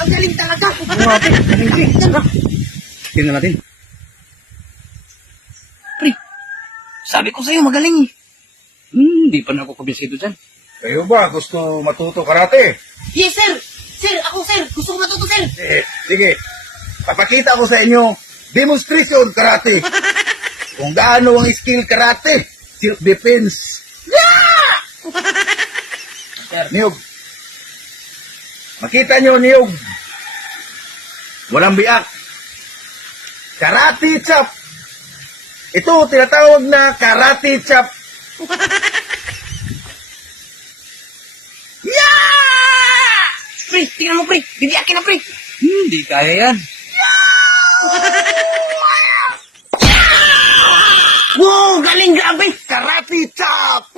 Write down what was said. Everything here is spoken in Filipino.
Ang galing talaga. Mga pre, galing. Tara. Tingnan natin. Pre, sabi ko sa'yo, magaling eh. Hindi pa na ako kumbinsido dyan. Kayo ba gusto matuto karate? Yes, sir. Sir, ako, sir. Gusto ko matuto, sir. Sige. Papakita ko sa inyo demonstration karate. Kung gaano ang skill karate, self-defense. Sir. Niyog. Makita nyo, Niyog. Walang biak. Karate chop. Ito, tinatawag na karate chop. Pre, tingnan mo, pre. Bibiyakin na, pre. Hindi kaya yan. Wow, galing, grabe. Karate chop.